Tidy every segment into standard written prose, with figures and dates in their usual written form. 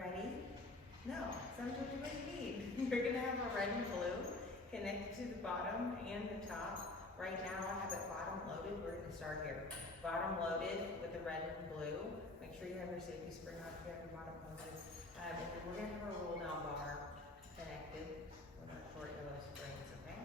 ready? No, sometimes what you need. You're gonna have a red and blue connected to the bottom and the top. Right now I have it bottom loaded. We're gonna start here. Bottom loaded with the red and blue. Make sure you have your safety spring on if you have your bottom loaded. And then we're gonna have a roll down bar connected with our short yellow springs, okay?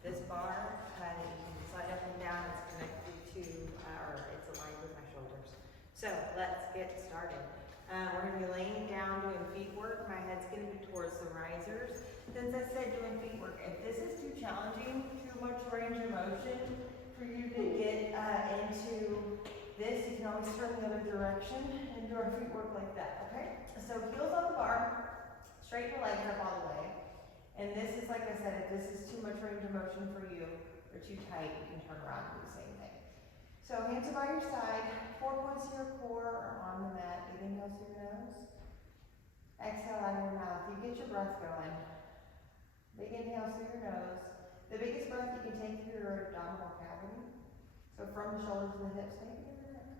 This bar, you can slide up and down. It's connected to, or it's aligned with my shoulders. So let's get started. We're going to be laying down doing feet work. My head's going to be towards the risers. Since I said doing feet work, if this is too challenging, too much range of motion for you to get into this, you can always turn the other direction and do our feet work like that, okay? So heels on the bar, straighten the legs up all the way. And this is, like I said, if this is too much range of motion for you or too tight, you can turn around and do the same thing. So hands are by your side, 4 points to your core or on the mat. Big inhale through your nose. Exhale out of your mouth. You get your breath going. Big inhale through your nose. The biggest breath you can take through your abdominal cavity. So from the shoulders to the hips, make it in the neck.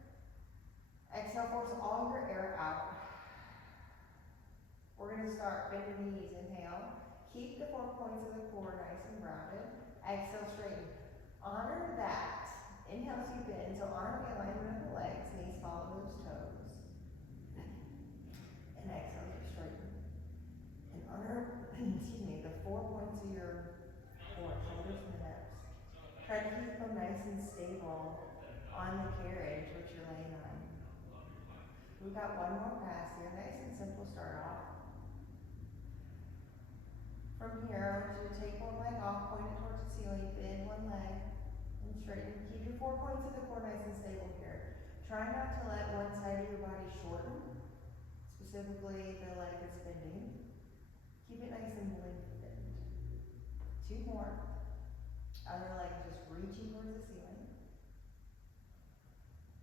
Exhale, force all your air out. We're going to start bend your knees. Inhale. Keep the 4 points of the core nice and grounded. Exhale, straighten. Honor that. Inhale as you bend, so honor the alignment of the legs, knees follow those toes. And exhale as you straighten. And honor, excuse me, the 4 points of your core, shoulders and hips. Try to keep them nice and stable on the carriage, which you're laying on. We've got one more pass here, nice and simple start off. From here, I want you to take one leg off, point it towards the ceiling, bend one leg, and straighten. Keep your 4 points of the core nice and stable here. Try not to let one side of your body shorten, specifically the leg that's bending. Keep it nice and lengthened. 2 more. Other leg just reaching towards the ceiling.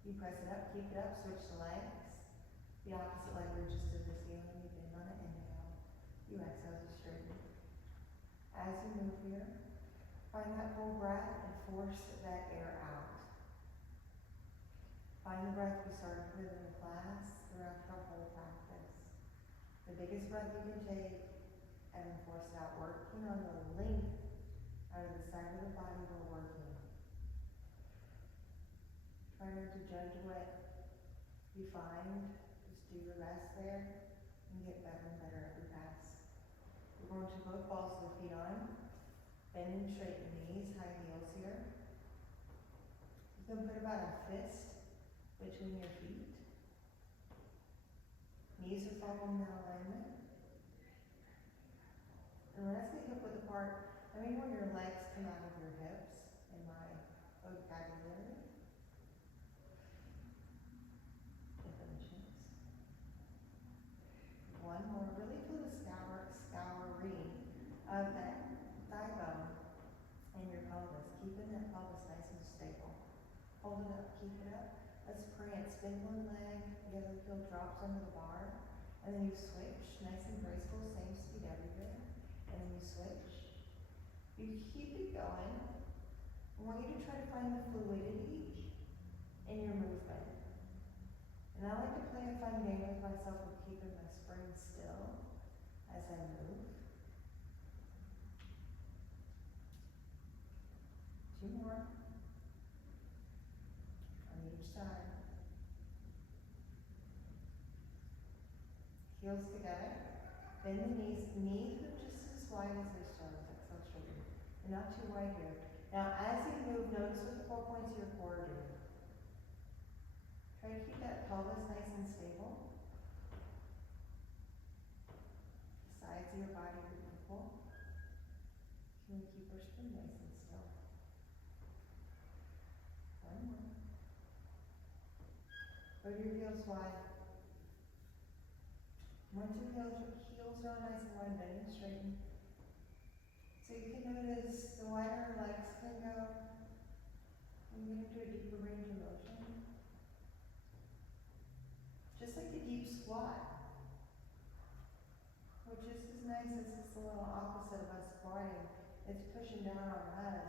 You press it up, keep it up, switch the legs. The opposite leg reaches to the ceiling, you bend on it, inhale. You exhale as you straighten. As you move here, find that full breath and force that air out. Find the breath we started with in the class throughout our whole practice. The biggest breath you can take and force it out, working on the length out of the side of the body we're working. Try not to judge what you find. Just do your best there and get better and better every pass. We're going to both balls of the feet on. Bend and straighten knees, high heels here. You can put about a fist between your feet. Knees are following that alignment. And as we hip width apart, I mean when your legs come out of your hips in my vocabulary. Definitions. One more, really feel the scouring of that thigh bone and your pelvis, keeping that pelvis nice and stable. Hold it up, keep it up. Let's prance, bend one leg, the other heel drops under the bar, and then you switch, nice and graceful, same speed everywhere, and then you switch. You keep it going. I want you to try to find the fluidity in your movement. And I like to play a fun game with myself of keeping my spring still as I move. 2 more. On each side. Heels together. Bend the knees. Knees are just as wide as their toes. Exhale, straighten. And not too wide here. Now, as you move, notice what the 4 points of your core do. Try to keep that pelvis nice and stable. The sides of your body are equal. Can we keep our spine nice and still? 1 more. Go to your heels wide. Once your heels are nice and wide, bend and straighten. So you can notice the wider our legs can go. I'm going to do a deeper range of motion. Just like a deep squat, which is as nice as it's a little opposite of us squatting. It's pushing down on us.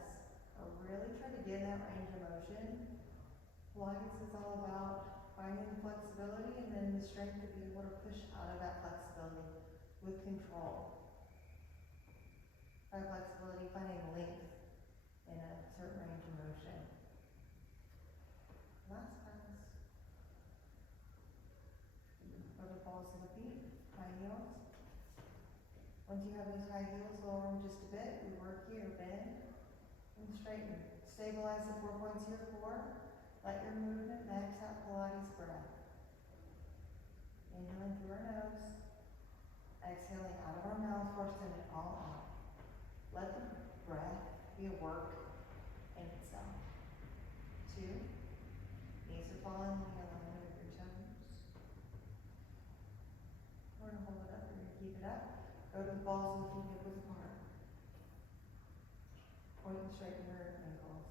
But really try to get that range of motion. Pilates is all about finding the flexibility and then the strength to be able to push out of that flexibility. with control. By flexibility, finding length in a certain range of motion. Last pass. Go to balls of the feet, high heels. Once you have those high heels, lower them just a bit. We work here, bend and straighten. Stabilize the 4 points of your core. Let your movement max out Pilates breath. Inhaling through our nose. Exhaling out of our mouth, forcing it all out. Let the breath be a work in itself. 2, knees are falling in the alignment of your toes. We're going to hold it up, we're going to keep it up. Go to the balls of the feet hip width apart. Point and straighten your ankles.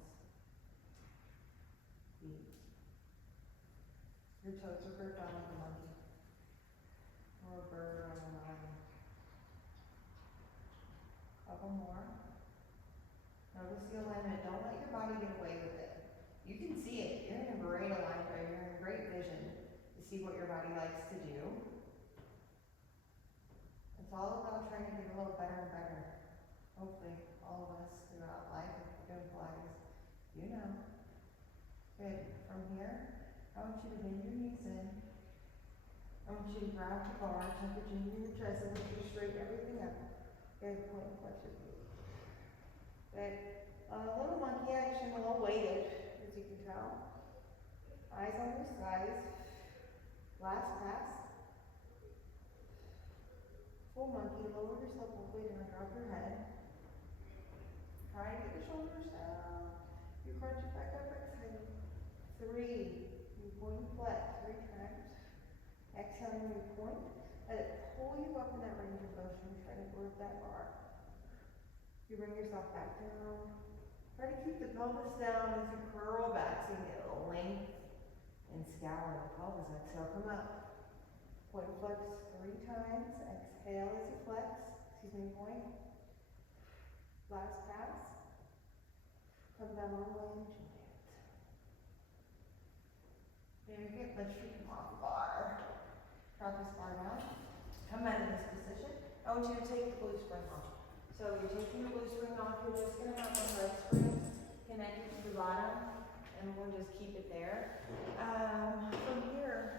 Feet. Your toes are gripped on like a monkey. Or a bird on a line. Couple more. Notice the alignment. Don't let your body get away with it. You can see it. You're in a great alignment. You're in great vision to see what your body likes to do. It's all about trying to get a little better and better. Hopefully, all of us throughout life, if we're doing Pilates, you know. Good. From here, I want you to bend your knees in. I want you to grab the bar, tuck your chin in your chest, and I want you to straighten everything up. Good. Point and flex your feet. Good. A little monkey action, a little weighted, as you can tell. Eyes on your sides. Last pass. Full monkey, lower yourself all the way down, drop your head. Try to get the shoulders down. You crunch it back up, exhale. 3, you point and flex 3 times. Exhaling, you point. Let it pull you up in that range of motion. Try to grip that bar. You bring yourself back down. Try to keep the pelvis down as you curl back so you get a little length and scour the pelvis. Exhale, come up. Point and flex 3 times. Exhale as you flex. Point. Last pass. Come down all the way and join it. Very good. Let's shoot them off the bar. Drop this bar down. Come out of this position. I want you to take the glue spring off. So you're taking the glue spring off. You're just going to have one leg spring connected to the bottom, and we'll just keep it there. From here,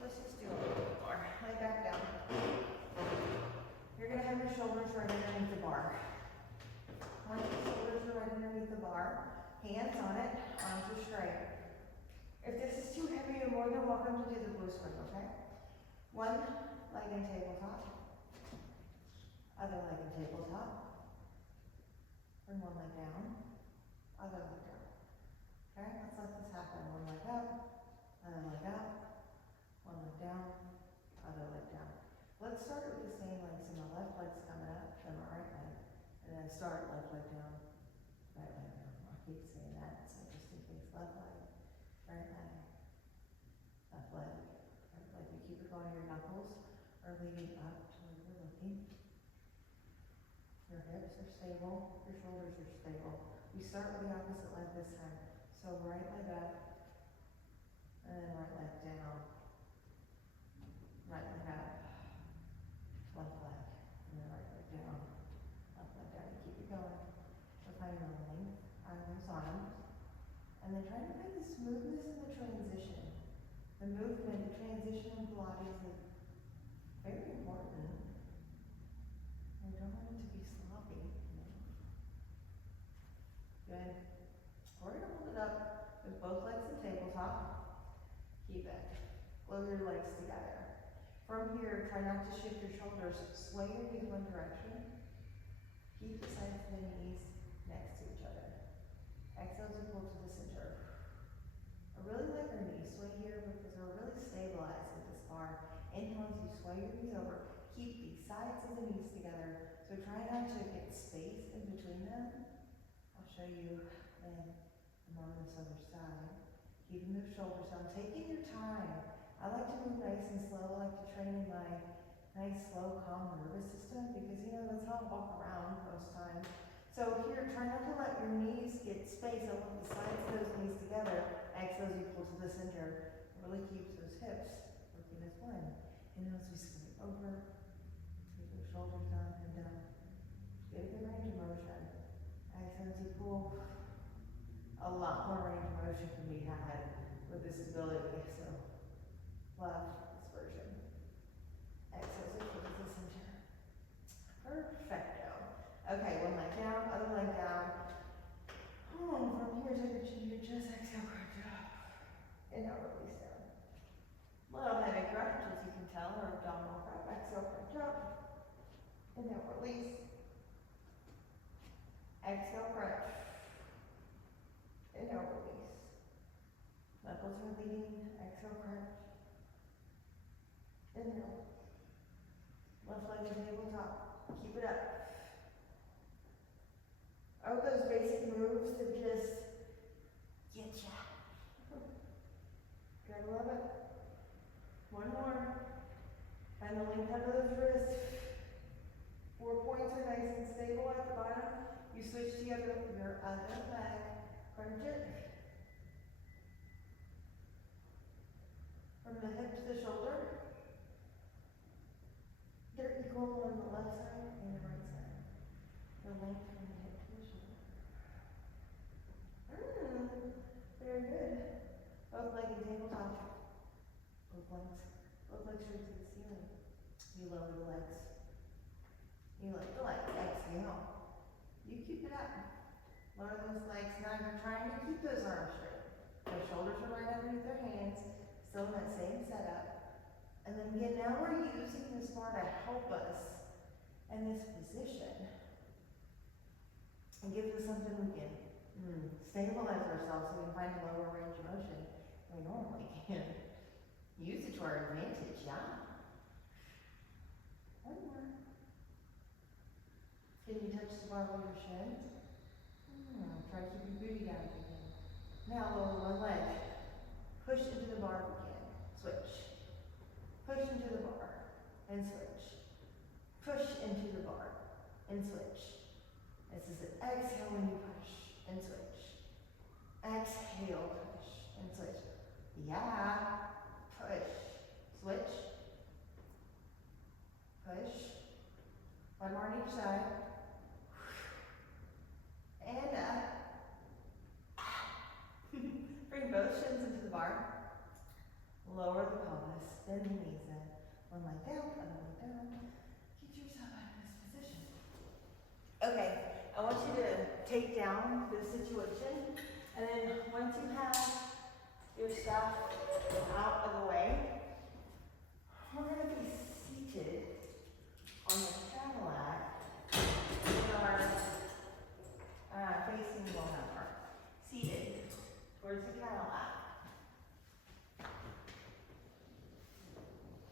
let's just do a little bit more. Lay back down. You're going to have your shoulders right underneath the bar. Once your shoulders are right underneath the bar, hands on it, arms are straight. If this is too heavy, you're more than welcome to do the glue spring, okay? One leg in tabletop. Other leg in tabletop. Bring one leg down. Other leg down. Okay, let's let this happen. One leg up. Other leg up. One leg down. Other leg down. Let's start with the same leg. So my left leg's coming up, then my right leg. And then start left leg down. Right leg down. I'll keep saying that, so just in case. Left leg. Right leg. Left leg. Right leg. You keep it going. Your knuckles are leading up to where you're looking. Your hips are stable. Your shoulders are stable. We start with the opposite leg this time. So right leg up. And then right leg down. Right leg up. Left leg. And then right leg down. Left leg down. You keep it going. So find your length on those arms. And then try to find the smoothness in the transition. The movement, the transition in Pilates is very important. And don't want it to be sloppy. Good. We're going to hold it up with both legs in tabletop. Keep it. Glue your legs together. From here, try not to shift your shoulders. Sway your knees one direction. Keep the sides of the knees next to each other. Exhale as you pull to the center. I really like our knees sway here because we're really stabilized with this bar. Inhale as you sway your knees over. Keep the sides of the knees together. So try not to get space in between them. I'll show you then I'm on this other side. Keeping those shoulders down. Taking your time. I like to move nice and slow. I like to train in my nice, slow, calm nervous system because, you know, that's how I walk around most times. So here, try not to let your knees get space. I want the sides of those knees together. Exhale as you pull to the center. Really keeps those hips working as one. And as we swing over shoulders down and down. Get a good range of motion. Exhale as you pull. A lot more range of motion can be had with this ability. So, love this version. Exhale as you pull to the center. Perfecto. Okay, one leg down, other leg down. From here, take your chin to your chest. Exhale, crunch up. Inhale, release down. Little heavy crunch, as you can tell, or abdominal crunch. Exhale, crunch up. Inhale, release. Exhale, crunch. Inhale, release. Knuckles are leading. Exhale, crunch. Inhale. Left leg to tabletop. Keep it up. Oh, those basic moves that just get ya. Gotta love it. One more. Find the length under those wrists. 4 points are nice and stable at the bottom. You switch to your other leg. Crunch it. From the hip to the shoulder. They're equal on the left side and the right side. The length from the hip to the shoulder. Very good. Both leg and tabletop. Both legs. Both legs straight to the ceiling. You lower the legs. You lift the legs. Exhale. You keep it up. Lower those legs. Now you're trying to keep those arms straight. Their shoulders are right underneath their hands. Still in that same setup. And then again, now we're using this bar to help us in this position. And gives us something we can stabilize ourselves so we can find a lower range of motion than we normally can. Use it to our advantage, yeah. One more. Can you touch the bar with your shins? Try to keep your booty down again. Now lower one leg. Push into the bar again. Switch. Push into the bar and switch. Push into the bar and switch. This is an exhale when you push and switch. Exhale, push and switch. Yeah. Push. Switch. Push. One more on each side. And bring both shins into the bar. Lower the pelvis. Bend the knees in. One leg down, other leg down. Get yourself out of this position. Okay, I want you to take down the situation, and then once you have your stuff out of the way, we're going to be seated on the Cadillac with our facing the number. Seated towards the Cadillac.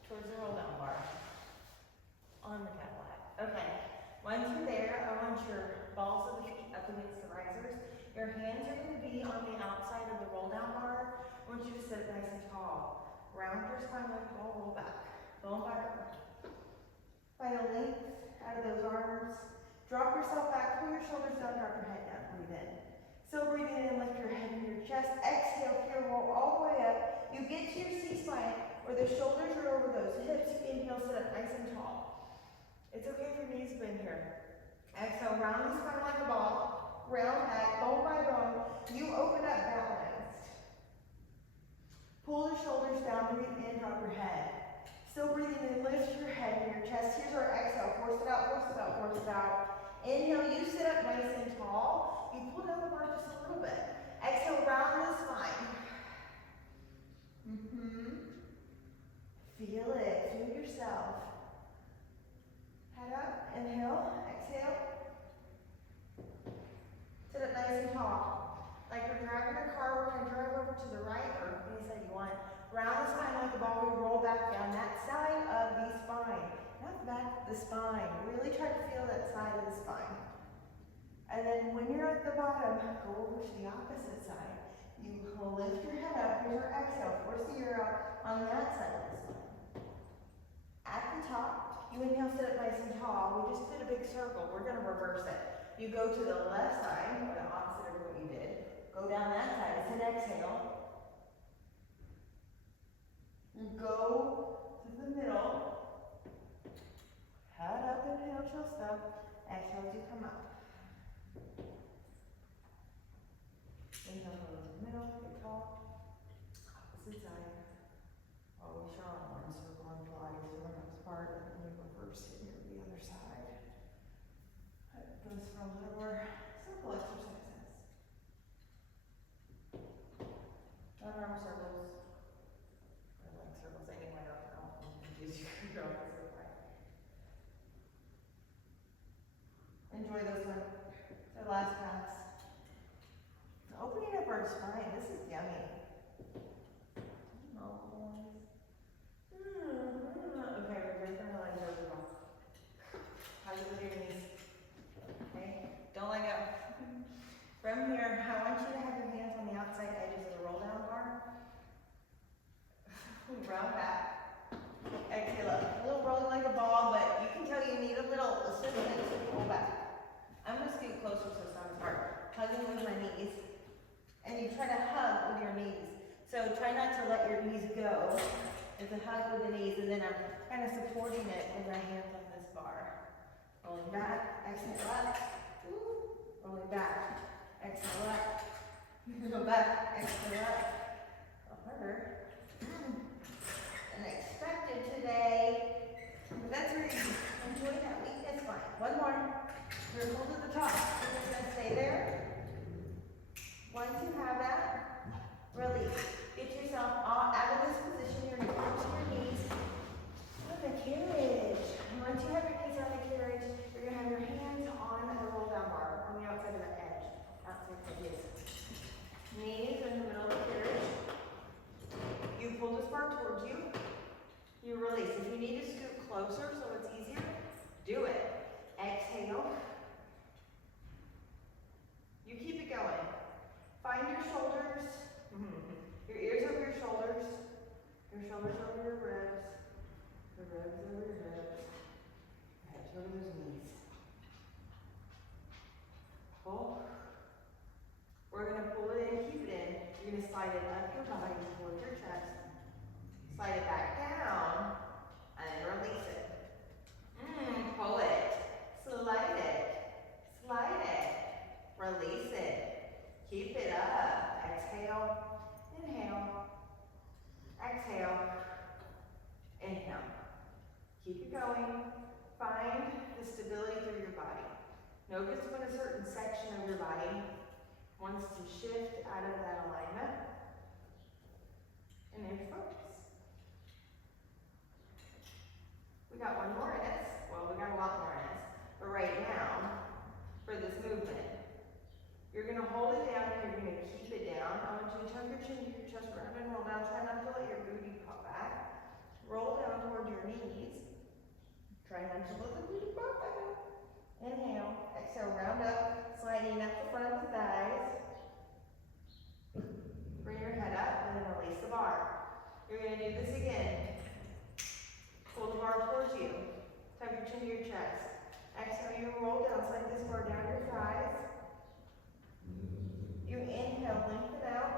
Towards the roll down bar on the Cadillac. Okay, once you're there, I want your balls of the feet up against the risers. Your hands are going to be on the outside of the roll down bar. I want you to sit nice and tall. Round your spine like a ball, roll back. Bone by bone. Find a length out of those arms. Drop yourself back, pull your shoulders down, drop your head down, breathe in. Still breathing in, lift your head and your chest. Exhale here, roll all the way up. You get to your C-spine where the shoulders are over those hips. Inhale, sit up nice and tall. It's okay for knees to bend here. Exhale, round the spine like a ball. Round back, bone by bone. You open up balanced. Pull the shoulders down, breathe in, drop your head. Still breathing in, lift your head and your chest. Here's our exhale. Force it out, force it out, force it out. Inhale, you sit up nice and tall. You pull down the bar just a little bit. Exhale, round the spine. Feel it. Feel yourself. Head up. Inhale. Exhale. Sit up nice and tall. Like we're driving a car, we're going to drive over to the right, or any side you want. Round the spine like a ball. We roll back down that side of the spine. Not the back, the spine. Really try to feel that side of the spine. And then when you're at the bottom, go over to the opposite side. You lift your head up. Here's your exhale. Force the air out on that side of the spine. At the top, you inhale, sit up nice and tall. We just did a big circle. We're going to reverse it. You go to the left side, or the opposite of what you did. Go down that side. It's an exhale. Go to the middle. Head up and as you come up. Inhale, go to the middle, get tall. Opposite side. Always strong. One circle on Pilates for the most part, and then you reverse it here to the other side. Those for a little more simple exercises. Arm circles. Or leg circles anyway, I don't know. I'm confused. You can go opposite way. Enjoy this one. The last pass. Opening up our spine. This is yummy. Okay, we're going to the legs over. How you with your knees? Okay, don't let go. From here, I want you to have your hands on the outside edges of the roll down bar. Round back. Exhale up. A little rolling like a ball, but you can tell you need a little assistance to pull back. I'm going to scoot closer so it's not as hard. Hugging with my knees. And you try to hug with your knees. So try not to let your knees go. It's a hug with the knees, and then I'm kind of supporting it with my hands on this bar. Rolling back, exhale up. Woo. Rolling back, exhale up. Go back, exhale up. Harder than expected today. But that's where you enjoy that weakness. Fine. One more. We're going to hold at the top. We're going to stay there. Once you have that, release. Get yourself out of this position. You're going to come to your knees on the carriage. And once you have your knees on the carriage, you're going to have your hands on the roll down bar on the outside of the edge. Outside of the knees in the middle of the carriage. You pull this bar towards you. You release. If you need to scoot closer so it's easier, do it. Exhale. You keep it going. Find your shoulders. Your ears over your shoulders. Your shoulders over your ribs. The ribs over your hips. Hips over those knees. Pull. We're going to pull it in, keep it in. You're going to slide it up your body towards your chest. Slide it back down. And then release it. Pull it. Slide it. Slide it. Release it. Keep it up. Exhale. Inhale. Exhale. Inhale. Keep it going. Find the stability through your body. Notice when a certain section of your body wants to shift out of that alignment. And there's focus. We got one more in us. Well, we got a lot more in us. But right now, for this movement, you're going to hold it down and you're going to keep it down. I want you to tuck your chin to your chest, round and roll down. Try not to let your booty pop back. Roll down toward your knees. Try not to let the booty pop back. Inhale. Exhale, round up, sliding up the front of the thighs. Bring your head up and then release the bar. You're going to do this again. Pull the bar towards you. Tuck your chin to your chest. Exhale, you roll down, slide this bar down your thighs. You inhale, lengthen out.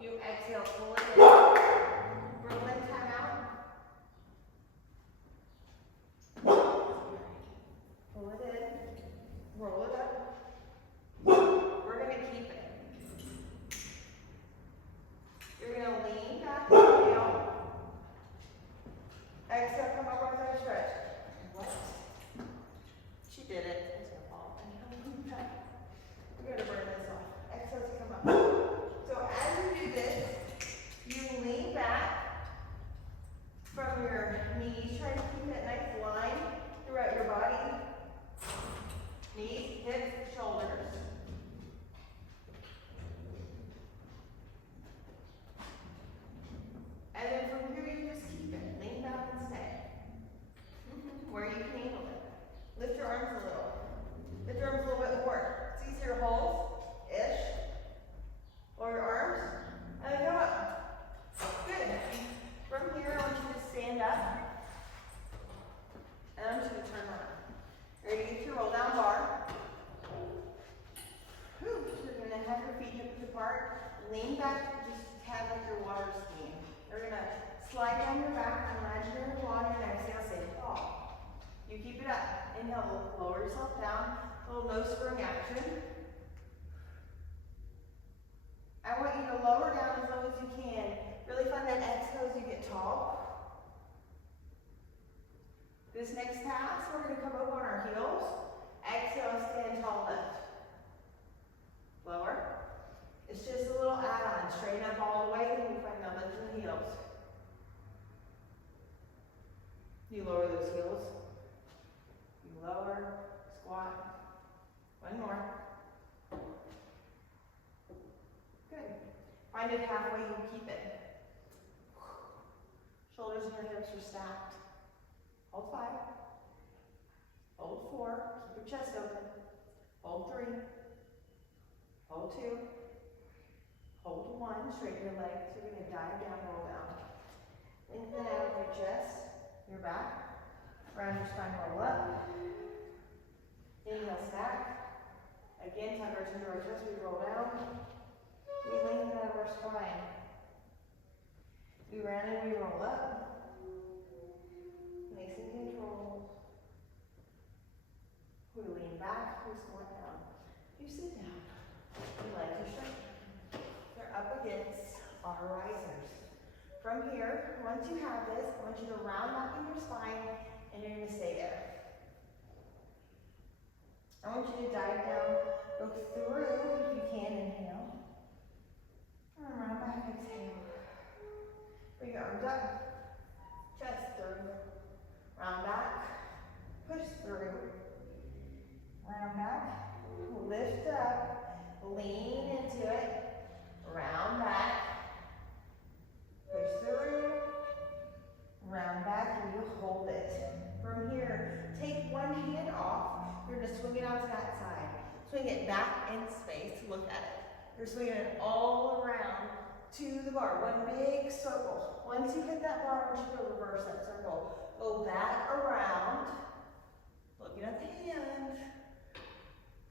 You exhale, pull it in. Berlin, time out. Pull it in. Roll it up. We're going to keep it. You're going to lean back, inhale. Exhale, come up, right side stretch. What? She slide down your back, imaginary wall, and exhale, say fall. You keep it up. Inhale, lower yourself down. A little no spring action. I want you to lower down as low as you can. Really find that exhale as you get tall. This next pass, we're going to come up on our heels. Exhale, stand tall, lift. Lower. It's just a little add-on. Straighten up all the way, then you find that lift in the heels. You lower those heels. You lower, squat. One more. Good. Find it halfway, you keep it. Shoulders and your hips are stacked. Hold 5. Hold 4. Keep your chest open. Hold 3. Hold 2. Hold 1. Straighten your legs. You're going to dive down, roll down. Lengthen out of your chest, your back. Round your spine, roll up. Inhale, stack. Again, tuck our chin to our chest, we roll down. We lengthen out of our spine. We round and we roll up. Nice and controlled. We lean back, we squat down. You sit down. Your legs are straight. They're up against our risers. From here, once you have this, I want you to round back in your spine and you're going to stay there. I want you to dive down, go through if you can, inhale. And round back, exhale. Bring your arms up, chest through. Round back, push through. Round back, lift up, lean into it. Round back, push through. Round back, and you hold it. From here, take one hand off. You're going to swing it out to that side. Swing it back in space. Look at it. You're swinging it all around to the bar. One big circle. Once you hit that bar, I want you to reverse that circle. Go back around. Looking at the hand.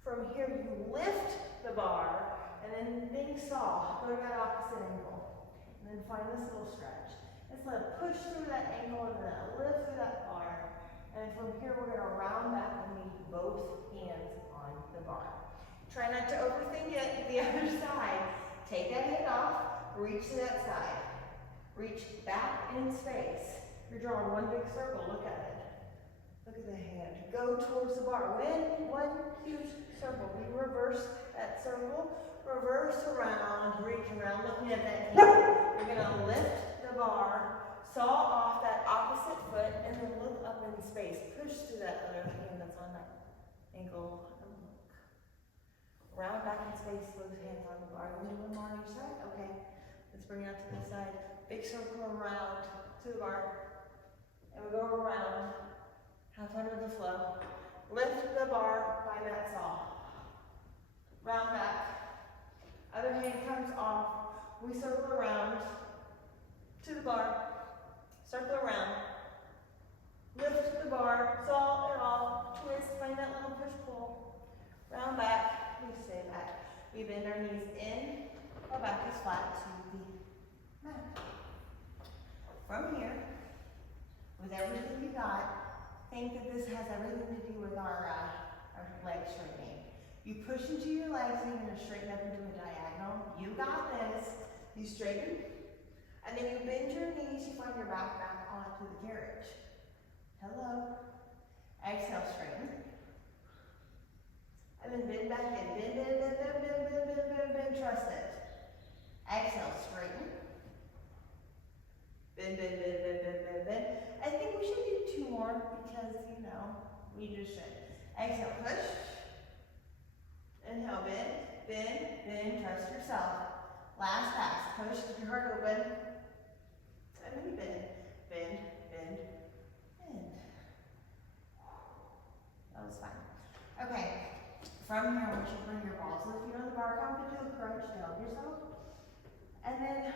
From here, you lift the bar. And then think saw. Go to that opposite ankle. And then find this little stretch. Just let it push through that ankle and then lift through that bar. And from here, we're going to round back and meet both hands on the bar. Try not to overthink it. The other side. Take that hand off. Reach to that side. Reach back in space. You're drawing one big circle. Look at it. Look at the hand. Go towards the bar. Win one huge circle. We reverse that circle. Reverse around. Reach around. Looking at that hand. You're going to lift the bar. Saw off that opposite foot and then look up in space. Push to that other hand that's on that ankle and look. Round back in space, those hands on the bar. We're doing one more on each side? Okay. Let's bring it out to this side. Big circle around to the bar. And we go around. Have fun with the flow. Lift the bar, find that saw. Round back. Other hand comes off. We circle around to the bar. Circle around. Lift the bar. Saw it off. Twist. Find that little push-pull. Round back. We stay back. We bend our knees in. Our back is flat to the mat. From here, with everything you got, think that this has everything to do with our leg straightening. You push into your legs and you're going to straighten up into a diagonal. You got this. You straighten. And then you bend your knees, you find your back onto the carriage. Hello. Exhale, straighten. And then bend back in. Bend, bend, bend, bend, bend, bend, bend, bend, bend. Trust it. Exhale, straighten. Bend, bend, bend, bend, bend, bend, bend. I think we should do 2 more because, you know, we just should. Exhale, push. Inhale, bend, bend, bend. Trust yourself. Last pass. Push, keep your heart open. And then bend, bend, bend, bend. That was fine. Okay. From here, I want you to bring your balls to the feet on the bar. Come into a crunch to help yourself. And then,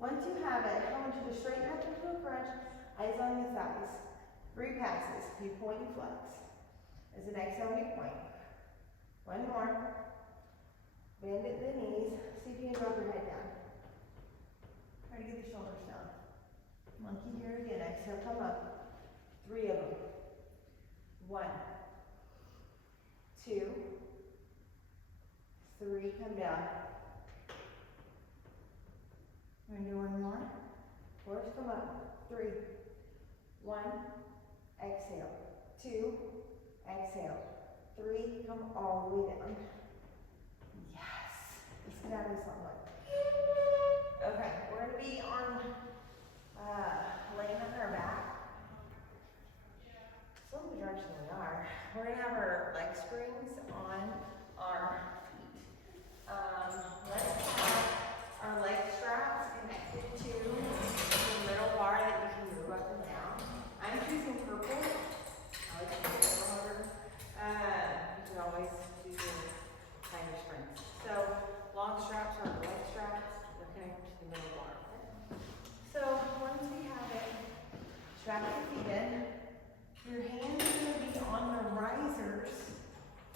once you have it, I want you to straighten up into a crunch. Eyes on the thighs. 3 passes. You point, you flex. As an exhale, you point. 1 more. Bend at the knees. See if you can drop your head down. Try to get the shoulders down. Monkey here again. Exhale, come up. 3 of them. 1, 2, 3, come down. We're gonna do one more. Horse, come up. 3, 1, exhale. 2, exhale. 3, come all the way down. Yes. Let's get out of this one. Okay, we're gonna be on laying on our back. Slow the direction we are. We're gonna have our leg springs on our feet. Let's have our leg straps connected to the middle bar that you can move up and down. I'm choosing purple. I like to put it over. You can always do tighter springs. So long straps are the leg straps. We're connected to the middle bar. So once we have it, strap your feet in. Your hands are going to be on the risers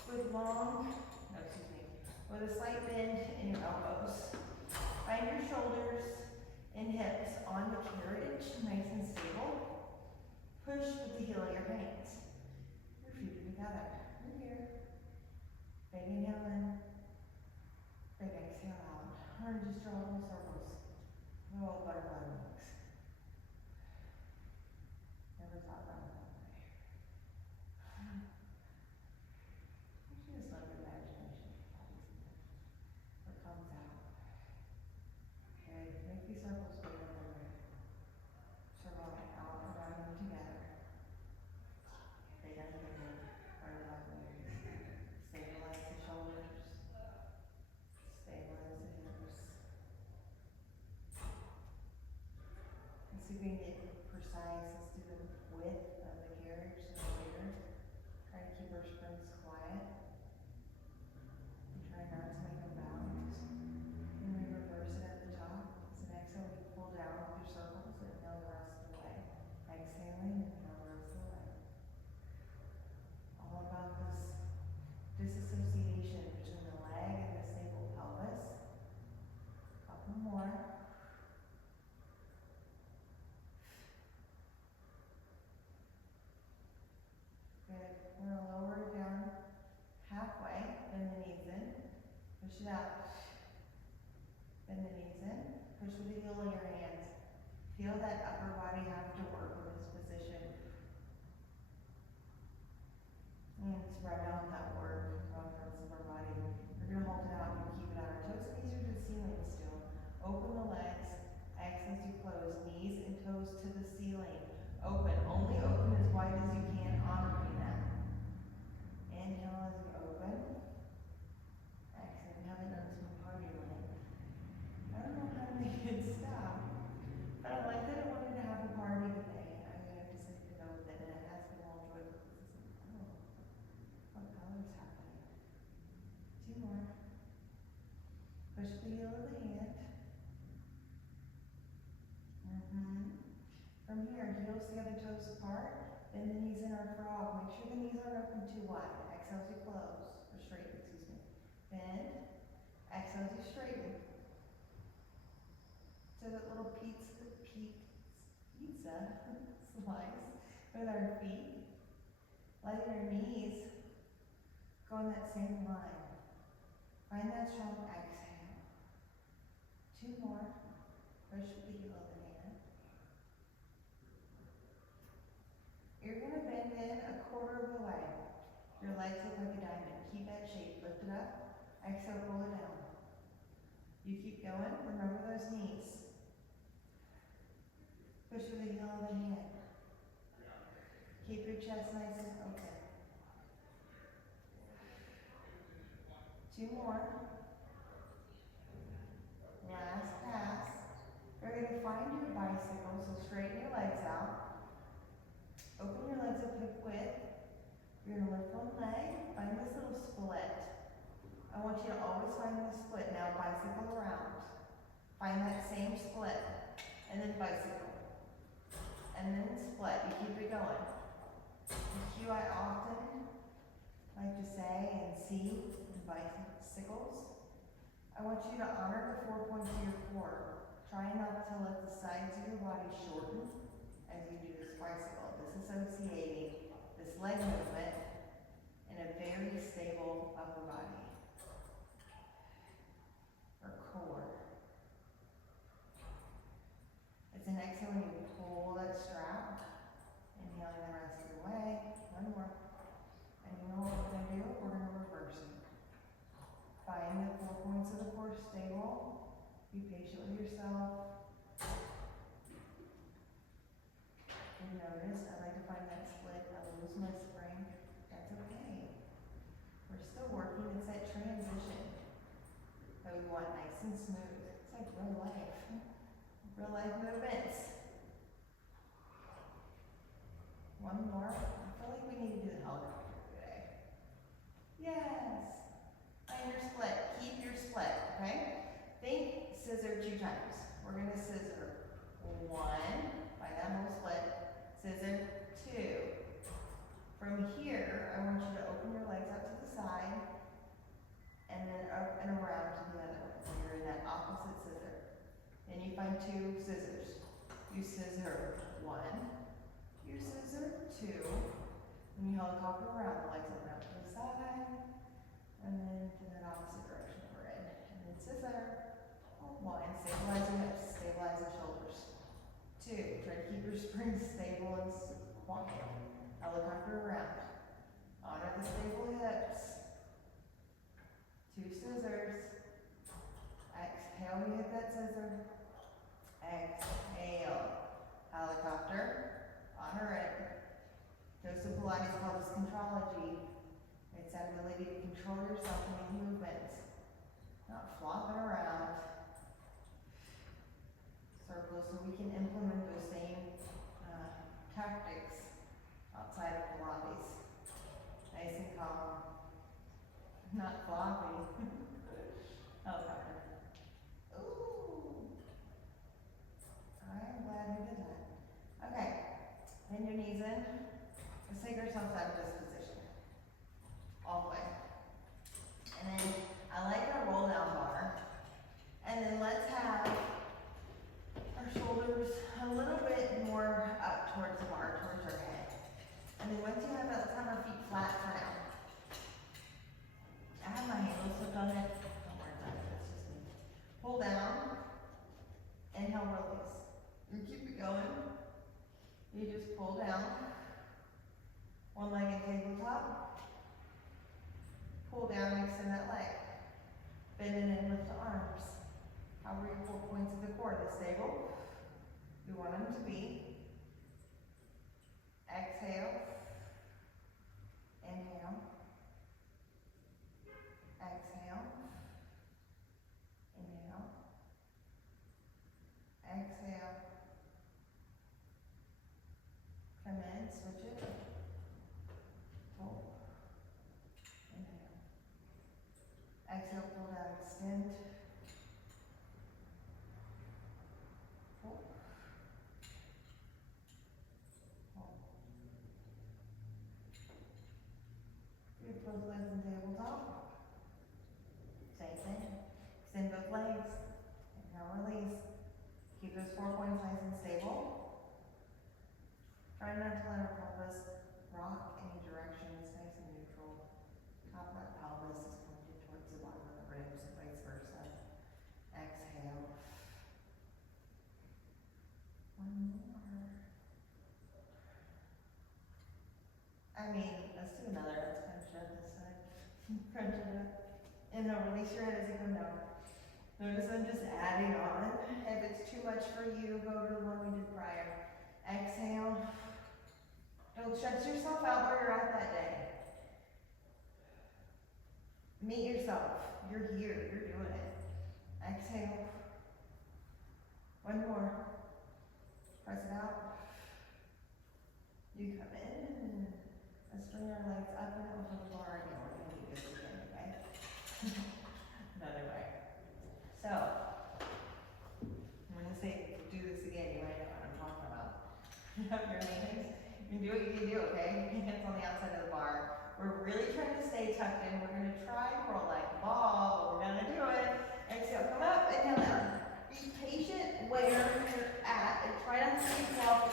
with with a slight bend in your elbows. Find your shoulders and hips on the carriage, nice and stable. Push with the heel of your hands. Your feet are together. You're here. Big inhale in. Big exhale out. Or just draw little circles. Little butterfly wings. Never thought about it that way. Actually, just let your imagination. What comes out. Okay, make these circles bigger than they circle out and down them together. Bigger and bigger. Butterfly wings. Stabilize the shoulders. Stabilize the hips. And see if we can get precise. Let's do the width of the carriage so later. Try to keep our springs quiet. And try not to make them bounce. And we reverse it at the top. So an exhale, we pull down with your circles and inhale the rest of the way. Exhaling and inhale the rest of the way. All about this disassociation between the leg and the stable pelvis. Couple more. Good. We're going to lower it down halfway. Bend the knees in. Push it out. Bend the knees in. Push with the heel of your hands. Feel that upper body have to work in this position. And spread out that work from the upper body. We're going to hold it out and keep it on our toes. Knees are to the ceiling still. Open the legs. Exhale as you close. Knees and toes to the ceiling. Open. Only open as wide as you can, honoring that. Inhale as you open. Exhale. We haven't done some party line. I don't know how to make it stop. But I like that I wanted to have a party today. I'm going to just take a note that it has been all joyful. Oh, what color is happening? 2 more. Push the heel of the hand. From here, heels together, toes apart. Bend the knees in our frog. Make sure the knees aren't open too wide. Exhale as you close. Or straighten, excuse me. Bend. Exhale as you straighten. So that little pizza slice with our feet. Let your knees go in that same line. Find that strong exhale. 2 more. Push with the heel of the hand. You're going to bend in a quarter of the way. Your legs look like a diamond. Keep that shape. Lift it up. Exhale, roll it down. You keep going. Remember those knees. Push with the heel of the hand. Keep your chest nice and open. 2 more. Last pass. You're going to find your bicycle, so straighten your legs out. Open your legs up hip width. You're going to lift one leg. Find this little split. I want you to always find this split. Now bicycle around. Find that same split. And then bicycle. And then split. You keep it going. The cue I often like to say and see in bicycles. I want you to honor the 4 points of your core. Try not to let the sides of your body shorten as you do this bicycle, disassociating this leg movement in a very stable upper body or core. It's an exhale when you pull that strap, inhaling the rest of the way. One more. And you know what we're going to do? We're going to reverse it. Find the 4 points of the core stable. Be patient with yourself. And notice, I like to find that split. I lose my spring. That's okay. We're still working. It's that transition that we want nice and smooth. It's like real life. Real life movements. One more. I feel like we need to do the helicopter today. Yes. Find your split. Keep your split, okay? Think scissor 2 times. We're going to scissor 1. Find that whole split. Scissor 2. From here, I want you to open your legs out to the side and then up and around to the other one. So you're in that opposite scissor. Then you find 2 scissors. You scissor 1. You scissor 2. And you helicopter around. The legs open out to the side. And then to that opposite direction we're in. And then scissor. 1. Stabilize your hips. Stabilize the shoulders. 2. Try to keep your spring stable and quiet. Helicopter around. Honor the stable hips. 2 scissors. Exhale, you hit that scissor. Exhale. Helicopter. Honor it. Joseph Pilates calls this contrology. It's that ability to control yourself in these movements. Not flopping around. Circles so we can implement those same tactics outside of Pilates. Nice and calm. Not floppy. Helicopter. Ooh. I'm glad we did that. Okay. Bend your knees in. Let's take ourselves out of this position. All the way. And then I like our roll down bar. And then let's have our shoulders a little bit more up towards the bar, towards our head. And then once you have that, let's have our feet flat for now. I have my handles hooked on it. Don't worry about it, that's just me. Pull down. Inhale, release. You keep it going. You just pull down. One-legged tabletop. Pull down and extend that leg. Bend it and lift the arms. However your 4 points of the core is stable. You want them to be. Exhale. Inhale. Exhale. Inhale. Exhale. Come in, switch it. Pull. Inhale. Exhale, pull down, extend. Pull. Pull. Good, both legs in tabletop. Same thing. Extend both legs. Inhale, release. Keep those 4 points nice and stable. Try not to let our pelvis rock any direction. It's nice and neutral. Top of that pelvis is pointed towards the bottom of the ribs and vice versa. Exhale. One more. I mean, let's do another. Let's crunch up this side. Crunch it up. Inhale, release your head as you come down. Notice I'm just adding on. If it's too much for you, go to the one we did prior. Exhale. Don't stress yourself out where you're at that day. Meet yourself. You're here. You're doing it. Exhale. One more. Press it out. You come in. Let's bring our legs up and over the bar again. We're going to do this again, okay? Another way. So, I'm going to say, do this again. You might know what I'm talking about. You have your hands. You can do what you can do, okay? Hands on the outside of the bar. We're really trying to stay tucked in. We're going to try and roll like a ball, but we're going to do it. Exhale, come up, inhale down. Be patient where you're at and try not to keep yourself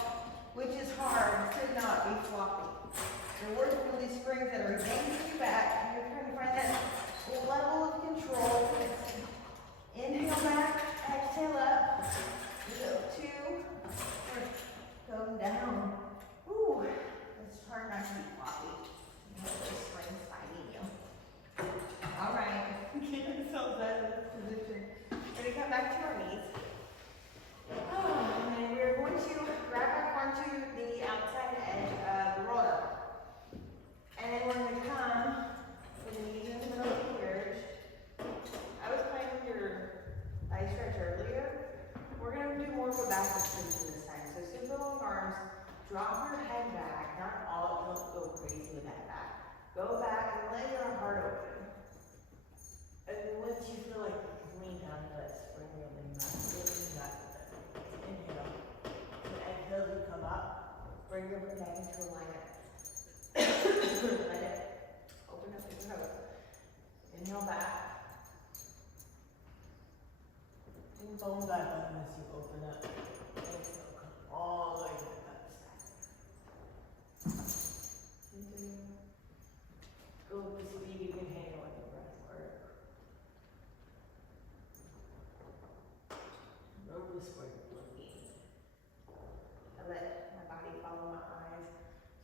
Go down. Ooh, it's hard not to be floppy. This spring's fighting you. All right, get ourselves out of this position. We're gonna come back to our knees. And then we're going to grab back onto the outside edge of the roller. And then we're gonna come with the knees in the middle of the carriage. I was playing with your thigh stretch earlier. We're gonna do more of a back extension this time. So super long arms, drop your head back, not all, don't go crazy with that back. Go back and let your heart open. And then once you feel like lean down, let's bring your lean back. Lean back with it. Inhale. And exhale to come up. Bring your neck into alignment. Let it open up your throat. Inhale back. And bone back up as you open up. Exhale, come all the way to the other side. Continue. Go with the speed you can handle with the breath work. Notice where you're looking. I let my body follow my eyes.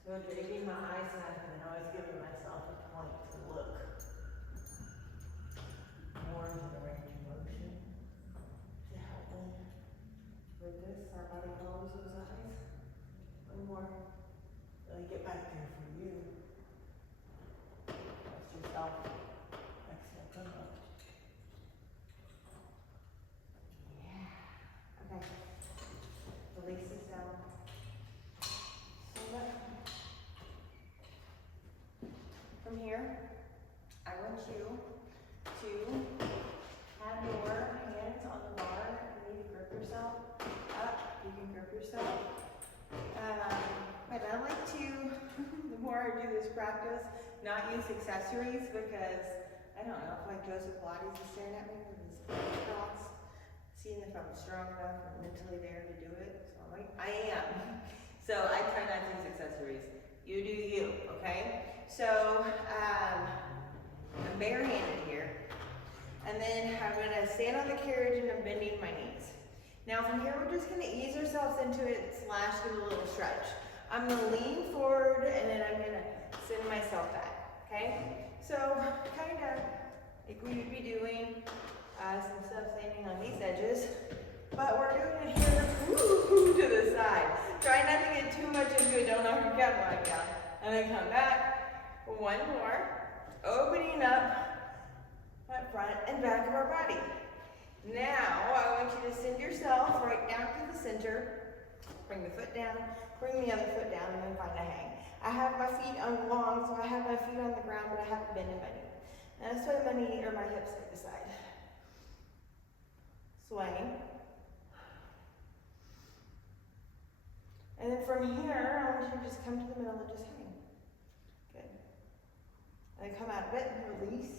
So draping my eyes back and then always giving myself a point to look more into the range of motion to help me with this. Our body follows those eyes. One more. Really get back there for you. Trust yourself. Exhale, come up. Yeah. Okay. Release this down. So from here, I want you to have your hands on the bar. You need to grip yourself up. You can grip yourself. But I like to, the more I do this practice, not use accessories because I don't know if like Joseph Pilates is staring at me with his cross, seeing if I'm strong enough or mentally there to do it. So I'm like, I am. So I try not to use accessories. You do you, okay? So I'm barehanded here. And then I'm gonna stand on the carriage and I'm bending my knees. Now from here, we're just gonna ease ourselves into it, slash, do a little stretch. I'm gonna lean forward and then I'm gonna send myself back, okay? So kind of like we would be doing some stuff standing on these edges, but we're doing it here, woo, to the side. Try not to get too much into it, don't knock your cat line down. And then come back, one more, opening up that front and back of our body. Now, I want you to send yourself right down to the center, bring the foot down, bring the other foot down, and then find a hang. I have my feet long, so I have my feet on the ground, but I haven't bended my knee. Now, sway my knee or my hips side to side. Swaying. And then from here, I want you to just come to the middle and just hang. Good. And then come out of it and release.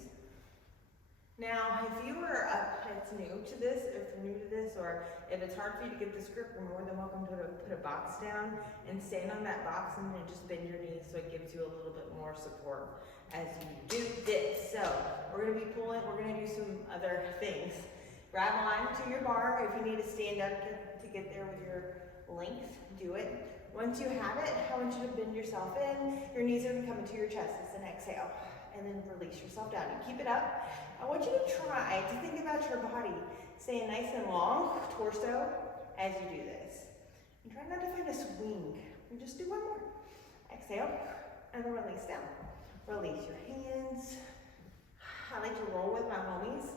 Now, if you are it's new to this, if you're new to this, or if it's hard for you to get this grip, you're more than welcome to put a box down and stand on that box and then just bend your knees so it gives you a little bit more support as you do this. So, we're gonna be pulling, we're gonna do some other things. Grab on to your bar. If you need to stand up to get there with your length, do it. Once you have it, I want you to bend yourself in. Your knees are gonna come into your chest. It's an exhale. And then release yourself down. You keep it up. I want you to try to think about your body staying nice and long, torso, as you do this. And try not to find a swing. And just do one more. Exhale, and then release down. Release your hands. I like to roll with my homies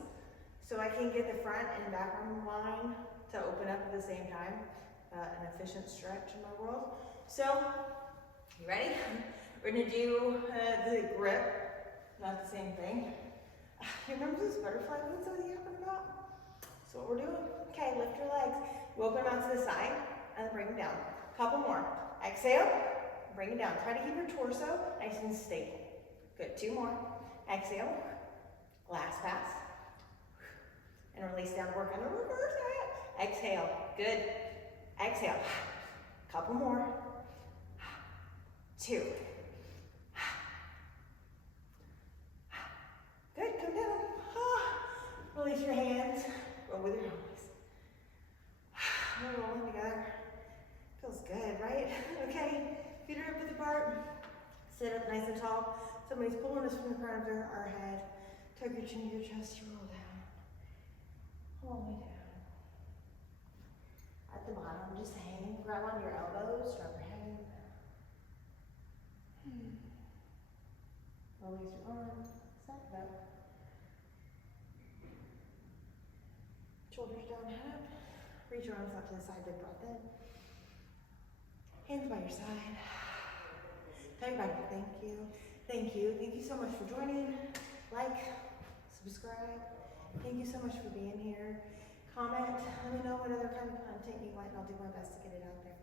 so I can get the front and back arm line to open up at the same time. An efficient stretch in my world. So, you ready? We're gonna do the grip. Not the same thing. You remember those butterfly wings I was yapping about? That's what we're doing. Okay, lift your legs. You open them out to the side and bring them down. Couple more. Exhale, bring it down. Try to keep your torso nice and stable. Good, 2 more. Exhale, last pass. And release down, work on the reverse. Exhale, good. Exhale, couple more. 2. Good, come down. Release your hands. Roll with your elbows. We're rolling together. Feels good, right? Okay, feet are hip width apart. Sit up nice and tall. Somebody's pulling us from the crown of our head. Tuck your chin to your chest, you roll down. All the way down. At the bottom, just hang. Grab onto your elbows, drop your head. Release your arms, stack it up. Shoulders down, head up. Reach your arms out to the side, big breath in. Hands by your side. Tell your body, thank you. Thank you. Thank you so much for joining. Like, subscribe. Thank you so much for being here. Comment. Let me know what other kind of content you like, and I'll do my best to get it out there.